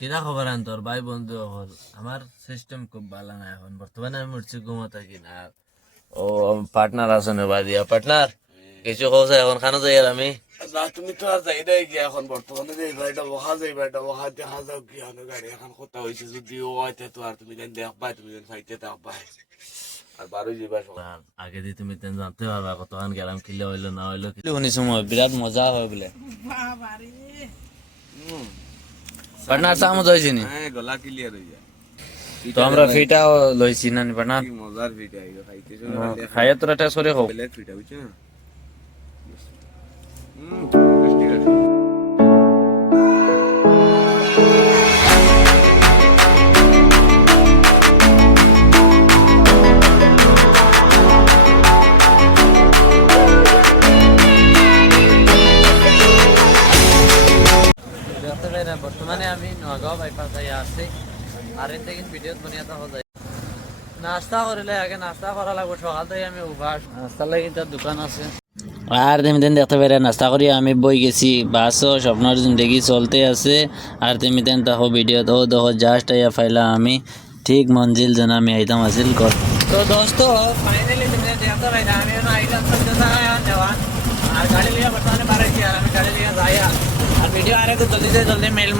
কিনা খবর আন তোর ভাই বন্ধু হল আমার সিস্টেম খুব ভালো না এখন বর্তমানে আমি উঠছি ঘুমাতে কিনা ও পার্টনার আছে না বাদিয়া পার্টনার কিছু কৌছে এখন খানা যাই আর আমি না তুমি তো আর যাই নাই গিয়া এখন বর্তমানে যে বাড়িটা বহা যাই বাড়িটা বহা দেখা যাও কি হানো গাড়ি এখন কথা হয়েছে যদি ও আইতে তো আর তুমি দেন দেখবাই তুমি দেন ফাইতে দেখবাই আর বারোই যাবা সকাল আগে দিয়ে তুমি তেন জানতে পারবা কতক্ষণ গেলাম কিলে হইলো না হইলো শুনিছো মই বিরাট মজা হয় বলে পার্টনার সামত হয়েছে নি হ্যাঁ গলা ক্লিয়ার হয়ে যায় তো আমরা ফিটাও লইছি না পার্টনার কি মজার ভিডিও আইলো খাইতে খাইয়া তোরা টেস্ট করে খাও বেলেগ ভিডিও বুঝছো না টেস্টি আছে বর্তমানে আমি নগাঁও বাইপাস যাই আছি আর এতে কিন্তু ভিডিও বানিয়ে হওয়া যায় নাস্তা করিলে আগে নাস্তা করা লাগবে সকাল থেকে আমি উভাস নাস্তার লাগি তার দোকান আছে আর তুমি তেন দেখতে পারে নাস্তা করি আমি বই গেছি বাসও স্বপ্নের জিন্দগি চলতে আছে আর তুমি তেন দেখো ভিডিও তো দেখো জাস্ট আইয়া ফাইলা আমি ঠিক মঞ্জিল যেন আমি আইতাম আসিল কর তো দোস্ত ফাইনালি তুমি দেখতে পাইলা আমি আইতাম দেওয়ান আর গাড়ি লিয়া বর্তমানে বাড়াইছি আর আমি গাড়ি লিয়া যাই আর ভিডিও আরে তো জলদি से जल्दी मिल